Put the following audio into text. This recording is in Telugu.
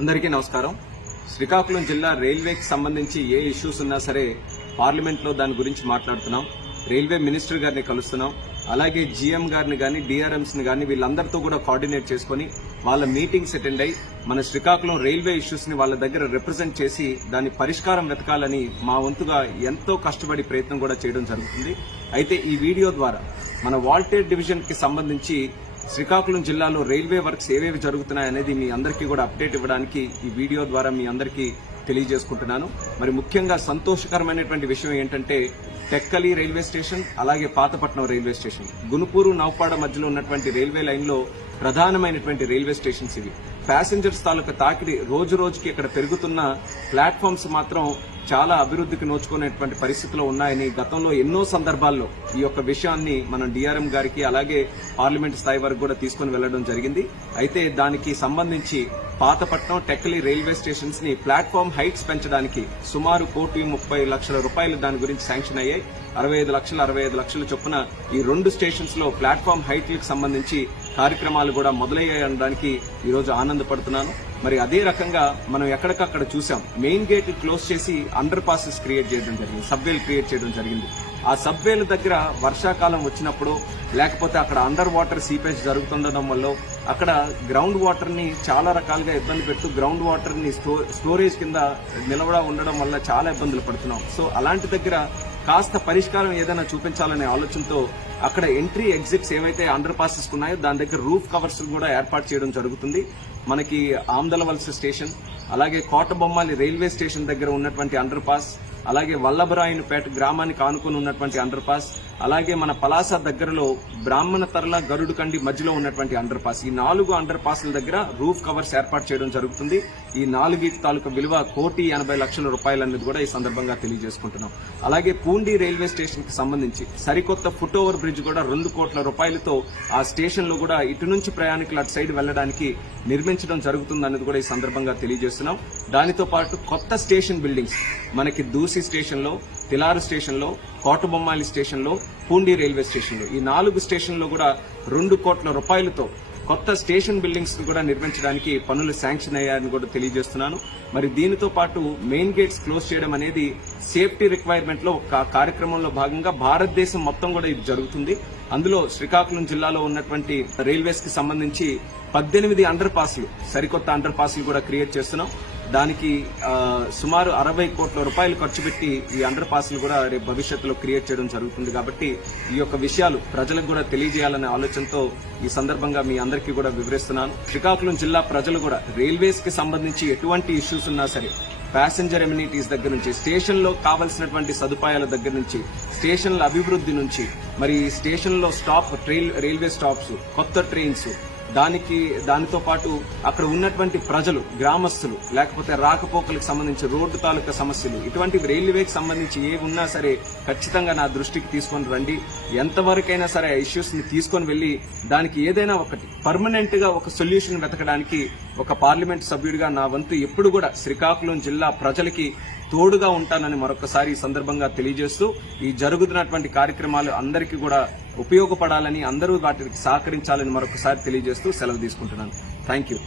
అందరికీ నమస్కారం. శ్రీకాకుళం జిల్లా రైల్వేకి సంబంధించి ఏ ఇష్యూస్ ఉన్నా సరే పార్లమెంట్లో దాని గురించి మాట్లాడుతున్నాం. రైల్వే మినిస్టర్ గారిని కలుస్తున్నాం. అలాగే జీఎం గారిని కానీ డిఆర్ఎంస్ ని కానీ వీళ్ళందరితో కూడా కోఆర్డినేట్ చేసుకుని వాళ్ళ మీటింగ్స్ అటెండ్ అయ్యి మన శ్రీకాకుళం రైల్వే ఇష్యూస్ ని వాళ్ళ దగ్గర రిప్రజెంట్ చేసి దాని పరిష్కారం వెతకాలని మా వంతుగా ఎంతో కష్టపడి ప్రయత్నం కూడా చేయడం జరుగుతుంది. అయితే ఈ వీడియో ద్వారా మన వాల్టేర్ డివిజన్ కి సంబంధించి శ్రీకాకుళం జిల్లాలో రైల్వే వర్క్స్ ఏవేవి జరుగుతున్నాయనేది మీ అందరికీ కూడా అప్డేట్ ఇవ్వడానికి ఈ వీడియో ద్వారా మీ అందరికీ తెలియజేసుకుంటున్నాను. మరి ముఖ్యంగా సంతోషకరమైనటువంటి విషయం ఏంటంటే టెక్కలి రైల్వే స్టేషన్, అలాగే పాతపట్నం రైల్వే స్టేషన్, గునుపూరు నౌపాడ మధ్యలో ఉన్నటువంటి రైల్వే లైన్ లో ప్రధానమైనటువంటి రైల్వే స్టేషన్స్ ఇవి. ప్యాసింజర్స్ తాలూకా తాకిడి రోజు రోజుకి ఇక్కడ పెరుగుతున్న ప్లాట్ఫామ్స్ మాత్రం చాలా అభివృద్ధికి నోచుకునేటువంటి పరిస్థితిలో ఉన్నాయని గతంలో ఎన్నో సందర్భాల్లో ఈ యొక్క విషయాన్ని మనం డిఆర్ఎం గారికి అలాగే పార్లమెంట్ స్థాయి వరకు కూడా తీసుకుని వెళ్లడం జరిగింది. అయితే దానికి సంబంధించి పాతపట్నం టెక్కలి రైల్వే స్టేషన్స్ ని ప్లాట్ఫామ్ హైట్స్ పెంచడానికి సుమారు 1,30,00,000 రూపాయలు దాని గురించి శాంక్షన్ అయ్యాయి. 65 లక్షల చొప్పున ఈ రెండు స్టేషన్స్ లో ప్లాట్ఫామ్ హైట్లకు సంబంధించి కార్యక్రమాలు కూడా మొదలయ్యాయి అనడానికి ఈ రోజు ఆనందపడుతున్నాను. మరి అదే రకంగా మనం ఎక్కడికక్కడ చూసాం, మెయిన్ గేట్ క్లోజ్ చేసి అండర్ పాసెస్ క్రియేట్ చేయడం జరిగింది, సబ్వేలు క్రియేట్ చేయడం జరిగింది. ఆ సబ్వేల దగ్గర వర్షాకాలం వచ్చినప్పుడు లేకపోతే అక్కడ అండర్ వాటర్ సీపేజ్ జరుగుతుండడం వల్ల అక్కడ గ్రౌండ్ వాటర్ ని చాలా రకాలుగా ఇబ్బంది పెడుతూ గ్రౌండ్ వాటర్ ని స్టోరేజ్ కింద నిలవడ ఉండడం వల్ల చాలా ఇబ్బందులు పడుతున్నాం. సో అలాంటి దగ్గర కాస్త పరిష్కారం ఏదైనా చూపించాలనే ఆలోచనతో అక్కడ ఎంట్రీ ఎగ్జిట్స్ ఏవైతే అండర్ పాసెస్ ఉన్నాయో దాని దగ్గర రూఫ్ కవర్స్ కూడా ఏర్పాటు చేయడం జరుగుతుంది. మనకి ఆమ్దలవలస స్టేషన్, అలాగే కోటబొమ్మాలి రైల్వే స్టేషన్ దగ్గర ఉన్నటువంటి అండర్ పాస్, అలాగే వల్లభరాయనపేట గ్రామానికి ఆనుకుని ఉన్నటువంటి అండర్ పాస్, అలాగే మన పలాస దగ్గరలో బ్రాహ్మణ తర్ల గరుడు కండి మధ్యలో ఉన్నటువంటి అండర్ పాస్, ఈ 4 అండర్ పాస్ల దగ్గర రూఫ్ కవర్స్ ఏర్పాటు చేయడం జరుగుతుంది. ఈ 4 తాలూకా విలువ 1,80,00,000 రూపాయలు అనేది కూడా ఈ సందర్భంగా తెలియజేసుకుంటున్నాం. అలాగే పూండి రైల్వే స్టేషన్ కి సంబంధించి సరికొత్త ఫుట్ ఓవర్ బ్రిడ్జ్ కూడా 2 కోట్ల రూపాయలతో ఆ స్టేషన్ లో కూడా ఇటు నుంచి ప్రయాణికులు అటు సైడ్ వెళ్లడానికి నిర్మించడం జరుగుతుంది అనేది కూడా ఈ సందర్భంగా తెలియజేస్తున్నాం. దానితో పాటు కొత్త స్టేషన్ బిల్డింగ్స్ మనకి దూసి స్టేషన్ లో, తిలారు స్టేషన్ లో, కోటబొమ్మాలి స్టేషన్ లో, పూండి రైల్వే స్టేషన్ లో, ఈ 4 స్టేషన్లో కూడా 2 కోట్ల రూపాయలతో కొత్త స్టేషన్ బిల్డింగ్స్ కూడా నిర్మించడానికి పనులు శాంక్షన్ అయ్యాయని కూడా తెలియజేస్తున్నాను. మరి దీనితో పాటు మెయిన్ గేట్స్ క్లోజ్ చేయడం అనేది సేఫ్టీ రిక్వైర్మెంట్ లో ఒక కార్యక్రమంలో భాగంగా భారతదేశం మొత్తం కూడా ఇది జరుగుతుంది. అందులో శ్రీకాకుళం జిల్లాలో ఉన్నటువంటి రైల్వేస్ కి సంబంధించి 18 అండర్ పాస్లు, సరికొత్త అండర్ పాస్లు కూడా క్రియేట్ చేస్తున్నాం. దానికి సుమారు 60 కోట్ల రూపాయలు ఖర్చు పెట్టి ఈ అండర్ పాస్లు కూడా రేపు భవిష్యత్తులో క్రియేట్ చేయడం జరుగుతుంది. కాబట్టి ఈ యొక్క విషయాలు ప్రజలకు కూడా తెలియజేయాలనే ఆలోచనతో ఈ సందర్భంగా మీ అందరికీ కూడా వివరిస్తున్నాను. శ్రీకాకుళం జిల్లా ప్రజలు కూడా రైల్వేస్ కి సంబంధించి ఎటువంటి ఇష్యూస్ ఉన్నా సరే ప్యాసింజర్ ఎమ్యూనిటీస్ దగ్గర నుంచి, స్టేషన్ లో కావాల్సినటువంటి సదుపాయాల దగ్గర నుంచి, స్టేషన్ల అభివృద్ధి నుంచి, మరి స్టేషన్ లో రైల్వే స్టాప్స్, కొత్త ట్రైన్స్, దానితో పాటు అక్కడ ఉన్నటువంటి ప్రజలు, గ్రామస్తులు, లేకపోతే రాకపోకలకు సంబంధించి రోడ్డు తాలూకా సమస్యలు, ఇటువంటి రైల్వేకి సంబంధించి ఏ ఉన్నా సరే ఖచ్చితంగా నా దృష్టికి తీసుకొని రండి. ఎంతవరకైనా సరే ఆ ఇష్యూస్ ని తీసుకొని వెళ్లి దానికి ఏదైనా ఒకటి పర్మనెంట్ గా ఒక సొల్యూషన్ వెతకడానికి ఒక పార్లమెంట్ సభ్యుడిగా నా వంతు ఎప్పుడు కూడా శ్రీకాకుళం జిల్లా ప్రజలకి తోడుగా ఉంటానని మరొకసారి ఈ సందర్భంగా తెలియజేస్తూ ఈ జరుగుతున్నటువంటి కార్యక్రమాలు అందరికీ కూడా ఉపయోగపడాలని, అందరూ వాటికి సహకరించాలని మరొకసారి తెలియజేస్తూ సెలవు తీసుకుంటున్నాను. Thank you.